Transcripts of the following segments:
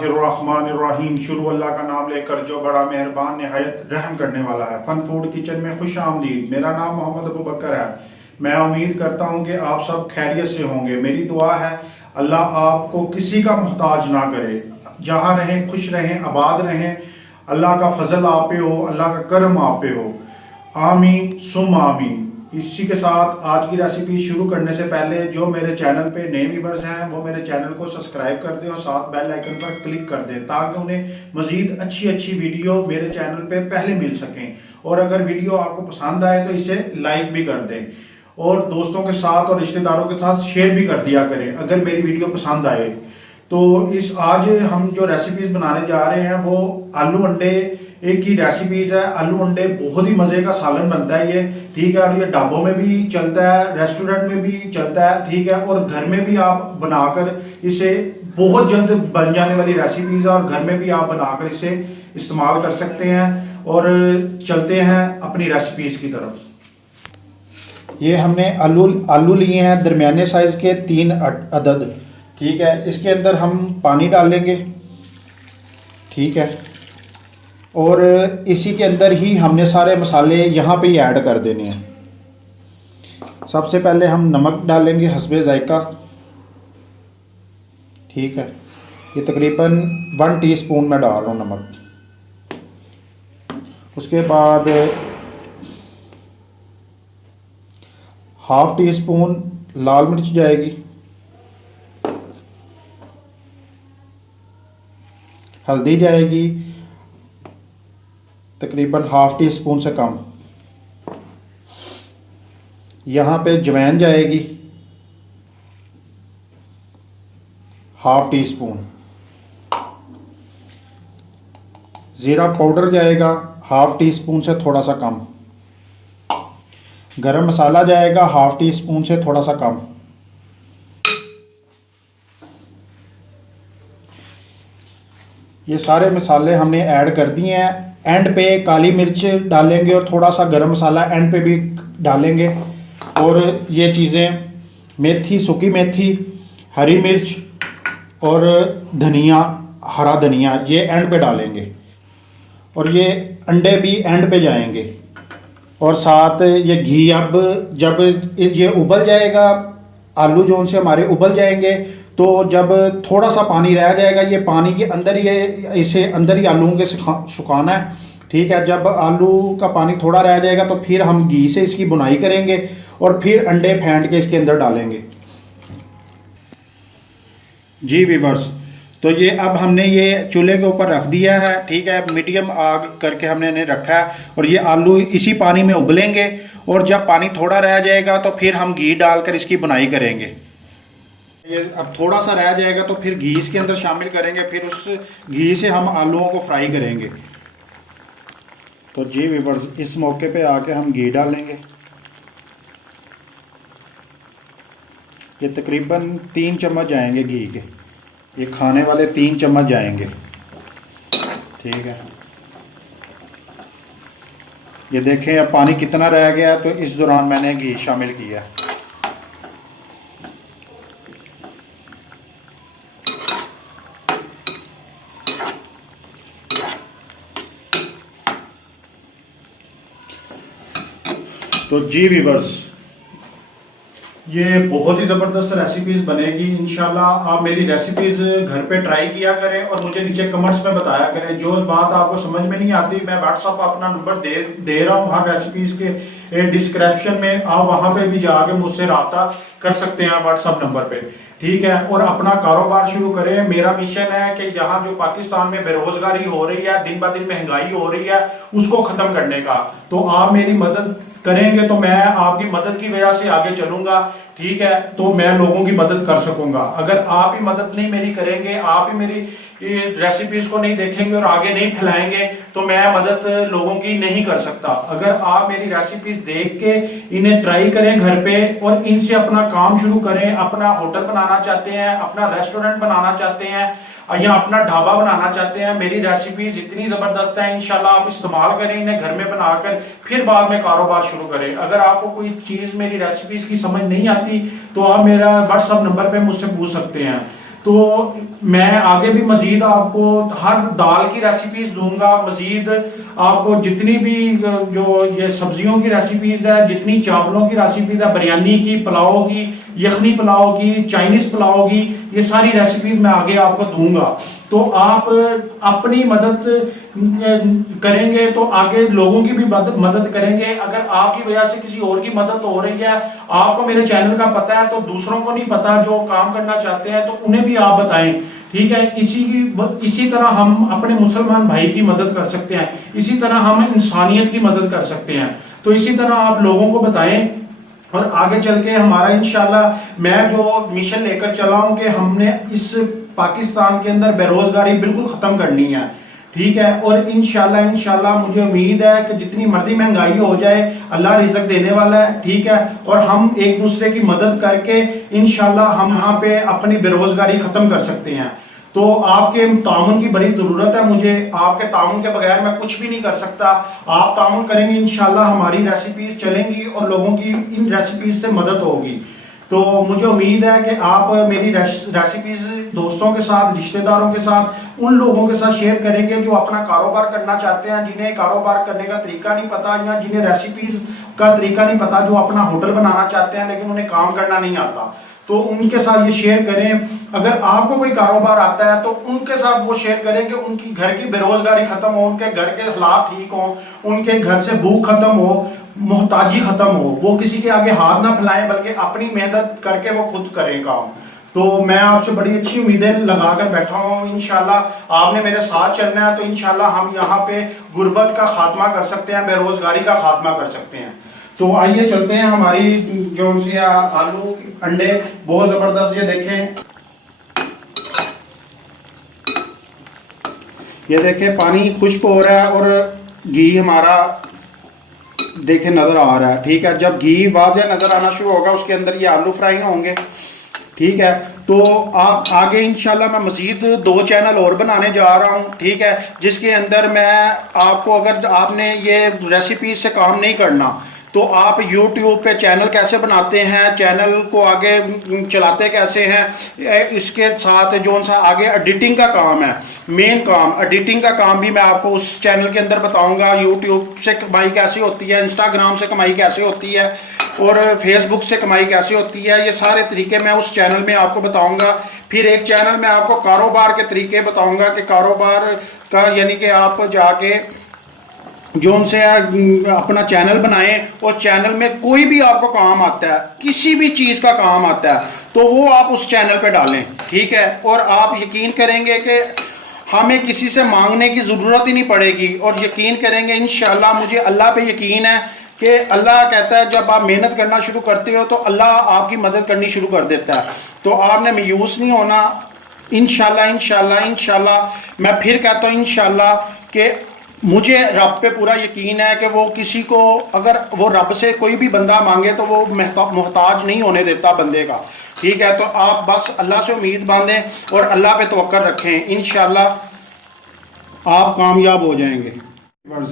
बिस्मिल्लाहिर्रहमानिर्रहीम। शुरू अल्लाह का नाम लेकर जो बड़ा मेहरबान निहायत रहम करने वाला है। फन फूड किचन में खुश आमदीद। मेरा नाम मोहम्मद अबू बकर है। मैं उम्मीद करता हूँ कि आप सब खैरियत से होंगे। मेरी दुआ है अल्लाह आपको किसी का मोहताज ना करे। जहाँ रहें खुश रहें, आबाद रहें। अल्लाह का फजल आप पे हो, अल्लाह का करम आप पे हो। आमीन सुम आमीन। इसी के साथ आज की रेसिपी शुरू करने से पहले जो मेरे चैनल पे नए व्यूअर्स हैं वो मेरे चैनल को सब्सक्राइब कर दें और साथ बेल आइकन पर क्लिक कर दें ताकि उन्हें मजीद अच्छी अच्छी वीडियो मेरे चैनल पे पहले मिल सकें। और अगर वीडियो आपको पसंद आए तो इसे लाइक भी कर दें और दोस्तों के साथ और रिश्तेदारों के साथ शेयर भी कर दिया करें अगर मेरी वीडियो पसंद आए। तो इस आज हम जो रेसिपीज बनाने जा रहे हैं वो आलू अंडे एक ही रेसिपीज है। आलू अंडे बहुत ही मजे का सालन बनता है ये, ठीक है। और ये ढाबों में भी चलता है, रेस्टोरेंट में भी चलता है, ठीक है। और घर में भी आप बनाकर इसे बहुत जल्द बन जाने वाली रेसिपीज है और घर में भी आप बनाकर इसे इस्तेमाल कर सकते हैं। और चलते हैं अपनी रेसिपीज की तरफ। ये हमने आलू लिए हैं दरमियाने साइज के 3 अदद, ठीक है। इसके अंदर हम पानी डालेंगे, ठीक है। और इसी के अंदर ही हमने सारे मसाले यहाँ पे ही ऐड कर देने हैं। सबसे पहले हम नमक डालेंगे हस्बे जायका, ठीक है। ये तकरीबन 1 टीस्पून मैं डाल रहा हूँ नमक। उसके बाद ½ टीस्पून लाल मिर्च जाएगी, हल्दी जाएगी तकरीबन ½ टीस्पून से कम। यहाँ पे जवैन जाएगी ½ टीस्पून, ज़ीरा पाउडर जाएगा ½ टीस्पून से थोड़ा सा कम, गरम मसाला जाएगा ½ टीस्पून से थोड़ा सा कम। ये सारे मसाले हमने ऐड कर दिए हैं। एंड पे काली मिर्च डालेंगे और थोड़ा सा गरम मसाला एंड पे भी डालेंगे। और ये चीज़ें मेथी, सूखी मेथी, हरी मिर्च और धनिया, हरा धनिया ये एंड पे डालेंगे। और ये अंडे भी एंड पे जाएंगे। और साथ ये घी, अब जब ये उबल जाएगा, आलू जो से हमारे उबल जाएंगे, तो जब थोड़ा सा पानी रह जाएगा, ये पानी के अंदर इसे अंदर ही आलूओं के सुखाना है, ठीक है। जब आलू का पानी थोड़ा रह जाएगा तो फिर हम घी से इसकी बुनाई करेंगे और फिर अंडे फेंट के इसके अंदर डालेंगे। जी व्यूअर्स, तो ये अब हमने ये चूल्हे के ऊपर रख दिया है, ठीक है। मीडियम आग करके हमने इन्हें रखा है और ये आलू इसी पानी में उबलेंगे। और जब पानी थोड़ा रह जाएगा तो फिर हम घी डालकर इसकी बुनाई करेंगे। ये अब थोड़ा सा रह जाएगा तो फिर घी इसके अंदर शामिल करेंगे, फिर उस घी से हम आलूओं को फ्राई करेंगे। तो जी व्यूअर्स, इस मौके पे आके हम घी डालेंगे। ये तकरीबन 3 चम्मच जाएंगे घी के, ये खाने वाले 3 चम्मच जाएंगे, ठीक है। ये देखें अब पानी कितना रह गया, तो इस दौरान मैंने घी शामिल किया। तो जी व्यूअर्स, ये बहुत ही ज़बरदस्त रेसिपीज़ बनेगी इंशाल्लाह। आप मेरी रेसिपीज़ घर पे ट्राई किया करें और मुझे नीचे कमेंट्स में बताया करें। जो बात आपको समझ में नहीं आती, मैं व्हाट्सअप अपना नंबर दे रहा हूँ हर रेसिपीज़ के डिस्क्रिप्शन में, आप वहाँ पे भी जाके मुझसे रब्ता कर सकते हैं व्हाट्सअप नंबर पे, ठीक है। और अपना कारोबार शुरू करें। मेरा मिशन है कि यहाँ जो पाकिस्तान में बेरोजगारी हो रही है, दिन ब दिन महंगाई हो रही है, उसको ख़त्म करने का। तो आप मेरी मदद करेंगे तो मैं आपकी मदद की वजह से आगे चलूंगा, ठीक है। तो मैं लोगों की मदद कर सकूंगा। अगर आप ही मदद नहीं मेरी करेंगे, आप ही मेरी रेसिपीज को नहीं देखेंगे और आगे नहीं फैलाएंगे, तो मैं मदद लोगों की नहीं कर सकता। अगर आप मेरी रेसिपीज देख के इन्हें ट्राई करें घर पे और इनसे अपना काम शुरू करें, अपना होटल बनाना चाहते हैं, अपना रेस्टोरेंट बनाना चाहते हैं या अपना ढाबा बनाना चाहते हैं, मेरी रेसिपीज इतनी जबरदस्त है, इंशाल्लाह आप इस्तेमाल करें इन्हें घर में बनाकर, फिर बाद में कारोबार शुरू करें। अगर आपको कोई चीज मेरी रेसिपीज की समझ नहीं आती तो आप मेरा व्हाट्सएप नंबर पे मुझसे पूछ सकते हैं। तो मैं आगे भी मजीद आपको हर दाल की रेसिपीज दूंगा, मजीद आपको जितनी भी जो ये सब्जियों की रेसिपीज है, जितनी चावलों की रेसिपीज है, बिरयानी की, पुलाव की, यखनी पुलाव की, चाइनीज पुलाव की, ये सारी रेसिपीज मैं आगे आपको दूंगा। तो आप अपनी मदद करेंगे तो आगे लोगों की भी मदद करेंगे। अगर आपकी वजह से किसी और की मदद हो रही है, आपको मेरे चैनल का पता है, तो दूसरों को नहीं पता जो काम करना चाहते हैं, तो उन्हें भी आप बताएं। ठीक है, इसी तरह हम अपने मुसलमान भाई की मदद कर सकते हैं, इसी तरह हम इंसानियत की मदद कर सकते हैं। तो इसी तरह आप लोगों को बताएं और आगे चल के हमारा इंशाल्लाह मैं जो मिशन लेकर चला हूं कि हमने इस पाकिस्तान के अंदर बेरोजगारी बिल्कुल खत्म करनी है। ठीक है, और इंशाल्लाह मुझे उम्मीद है कि जितनी मर्जी महंगाई हो जाए, अल्लाह रिज़्क देने वाला है। ठीक है, और हम एक दूसरे की मदद करके इंशाल्लाह हम यहाँ पे अपनी बेरोजगारी खत्म कर सकते हैं। तो आपके ताउन की बड़ी ज़रूरत है मुझे, आपके ताउन के बगैर मैं कुछ भी नहीं कर सकता। आप ताउन करेंगे इंशाल्लाह हमारी रेसिपीज चलेंगी और लोगों की इन रेसिपीज से मदद होगी। तो मुझे उम्मीद है कि आप मेरी रेसिपीज दोस्तों के साथ, रिश्तेदारों के साथ, उन लोगों के साथ शेयर करेंगे जो अपना कारोबार करना चाहते हैं, जिन्हें कारोबार करने का तरीका नहीं पता, या जिन्हें रेसिपीज का तरीका नहीं पता, जो अपना होटल बनाना चाहते हैं लेकिन उन्हें काम करना नहीं आता। तो उनके साथ ये शेयर करें। अगर आपको कोई कारोबार आता है तो उनके साथ वो शेयर करें कि उनकी घर की बेरोजगारी खत्म हो, उनके घर के हालात ठीक हो, उनके घर से भूख खत्म हो, मोहताजी खत्म हो, वो किसी के आगे हाथ ना फैलाएं बल्कि अपनी मेहनत करके वो खुद करें काम। तो मैं आपसे बड़ी अच्छी उम्मीदें लगाकर बैठा हूँ। इंशाल्लाह आपने मेरे साथ चलना है तो इंशाल्लाह हम यहाँ पे गुर्बत का खात्मा कर सकते हैं, बेरोजगारी का खात्मा कर सकते हैं। तो आइए चलते हैं। हमारी जो सी आलू अंडे बहुत जबरदस्त, ये देखें, ये देखें पानी खुश्क हो रहा है और घी हमारा देखें नज़र आ रहा है। ठीक है, जब घी वाज़ेह नज़र आना शुरू होगा उसके अंदर ये आलू फ्राई होंगे। ठीक है, तो आप आगे इंशाल्लाह मैं मज़ीद 2 चैनल और बनाने जा रहा हूँ। ठीक है, जिसके अंदर मैं आपको, अगर आपने ये रेसिपी से काम नहीं करना तो आप YouTube पे चैनल कैसे बनाते हैं, चैनल को आगे चलाते कैसे हैं, इसके साथ जो सा आगे एडिटिंग का काम है, मेन काम एडिटिंग का काम भी मैं आपको उस चैनल के अंदर बताऊंगा। YouTube से कमाई कैसे होती है, Instagram से कमाई कैसे होती है और Facebook से कमाई कैसे होती है, ये सारे तरीके मैं उस चैनल में आपको बताऊंगा। फिर एक चैनल में आपको कारोबार के तरीके बताऊंगा कि कारोबार का, यानी कि आप जाके जो उनसे अपना चैनल बनाएं और चैनल में कोई भी आपको काम आता है, किसी भी चीज़ का काम आता है, तो वो आप उस चैनल पे डालें। ठीक है, और आप यकीन करेंगे कि हमें किसी से मांगने की ज़रूरत ही नहीं पड़ेगी और यकीन करेंगे इंशाल्लाह। मुझे अल्लाह पे यकीन है कि अल्लाह कहता है जब आप मेहनत करना शुरू करते हो तो अल्लाह आपकी मदद करनी शुरू कर देता है। तो आपने मायूस नहीं होना। इंशाल्लाह मैं फिर कहता हूँ इंशाल्लाह कि मुझे रब पे पूरा यकीन है कि वो किसी को, अगर वो रब से कोई भी बंदा मांगे तो वो मोहताज नहीं होने देता बंदे का। ठीक है, तो आप बस अल्लाह से उम्मीद बांधें और अल्लाह पे तवक्कल रखें, इंशाल्लाह आप कामयाब हो जाएंगे।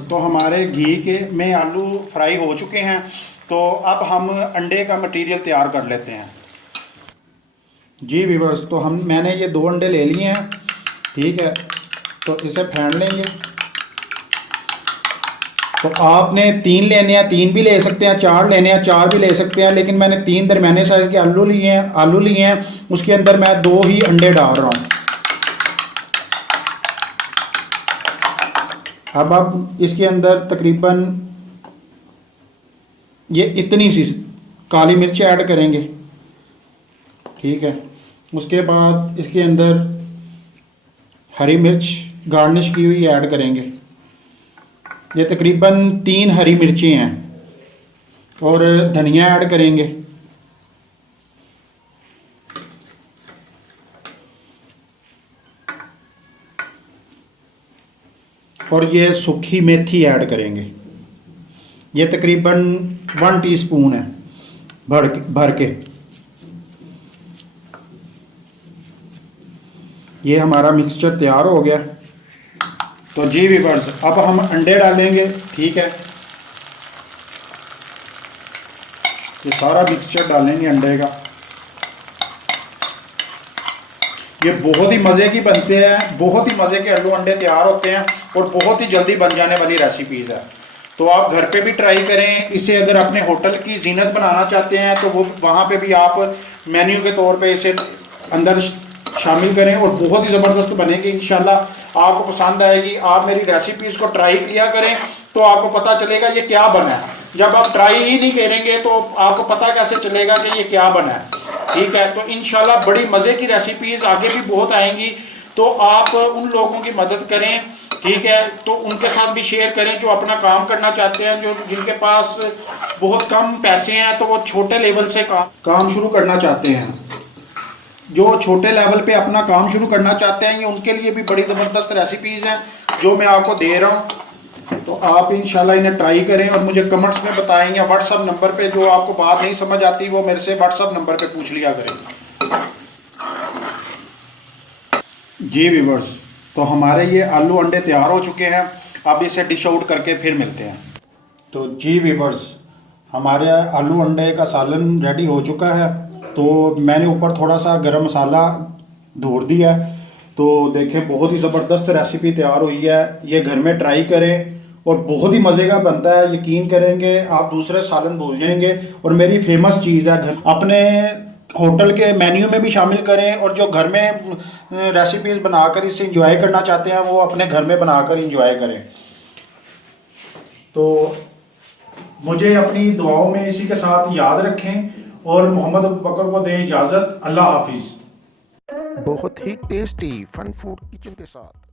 तो हमारे घी के में आलू फ्राई हो चुके हैं, तो अब हम अंडे का मटीरियल तैयार कर लेते हैं। जी व्यूअर्स, तो मैंने ये 2 अंडे ले लिए हैं। ठीक है, तो इसे फेंट लेंगे। तो आपने 3 लेने हैं, 3 भी ले सकते हैं, 4 लेने हैं, 4 भी ले सकते हैं, लेकिन मैंने 3 दरमियाने साइज़ के आलू लिए हैं। उसके अंदर मैं 2 ही अंडे डाल रहा हूँ। अब इसके अंदर तकरीबन ये इतनी सी काली मिर्च ऐड करेंगे। ठीक है, उसके बाद इसके अंदर हरी मिर्च गार्निश की हुई ऐड करेंगे। ये तकरीबन 3 हरी मिर्चें हैं और धनिया ऐड करेंगे। और ये सूखी मेथी ऐड करेंगे। ये तकरीबन 1 टीस्पून है भर के। ये हमारा मिक्सचर तैयार हो गया। तो जी व्यूअर्स, अब हम अंडे डालेंगे। ठीक है, ये सारा मिक्सचर डालेंगे अंडे का। ये बहुत ही मज़े की बनते हैं, बहुत ही मज़े के आलू अंडे तैयार होते हैं और बहुत ही जल्दी बन जाने वाली रेसिपीज़ है। तो आप घर पे भी ट्राई करें इसे। अगर अपने होटल की जीनत बनाना चाहते हैं तो वो वहाँ पे भी आप मेन्यू के तौर पे इसे अंदर शामिल करें और बहुत ही ज़बरदस्त बनेगी। इंशाल्लाह आपको पसंद आएगी। आप मेरी रेसिपीज़ को ट्राई किया करें तो आपको पता चलेगा ये क्या बना है। जब आप ट्राई ही नहीं करेंगे तो आपको पता कैसे चलेगा कि ये क्या बना है। ठीक है, तो इंशाल्लाह बड़ी मज़े की रेसिपीज़ आगे भी बहुत आएंगी। तो आप उन लोगों की मदद करें, ठीक है, तो उनके साथ भी शेयर करें जो अपना काम करना चाहते हैं, जो जिनके पास बहुत कम पैसे हैं तो वो छोटे लेवल से काम शुरू करना चाहते हैं। जो छोटे लेवल पे अपना काम शुरू करना चाहते हैं ये उनके लिए भी बड़ी ज़बरदस्त रेसिपीज़ हैं जो मैं आपको दे रहा हूँ। तो आप इंशाल्लाह इन्हें ट्राई करें और मुझे कमेंट्स में बताएं या व्हाट्सअप नंबर पे जो आपको बात नहीं समझ आती वो मेरे से व्हाट्सअप नंबर पे पूछ लिया करें। जी व्यूअर्स, तो हमारे ये आलू अंडे तैयार हो चुके हैं। अब इसे डिश आउट करके फिर मिलते हैं। तो जी व्यूअर्स, हमारे आलू अंडे का सालन रेडी हो चुका है। तो मैंने ऊपर थोड़ा सा गरम मसाला धोर दिया है। तो देखें बहुत ही ज़बरदस्त रेसिपी तैयार हुई है। ये घर में ट्राई करें और बहुत ही मज़े का बनता है। यकीन करेंगे आप दूसरे सालन भूल जाएंगे। और मेरी फेमस चीज़ है, घर अपने होटल के मेन्यू में भी शामिल करें और जो घर में रेसिपीज़ बनाकर इसे इंजॉय करना चाहते हैं वो अपने घर में बनाकर इंजॉय करें। तो मुझे अपनी दुआओं में इसी के साथ याद रखें और मोहम्मद अबू बकर को दें इजाज़त। अल्लाह हाफिज़। बहुत ही टेस्टी फन फूड किचन के साथ।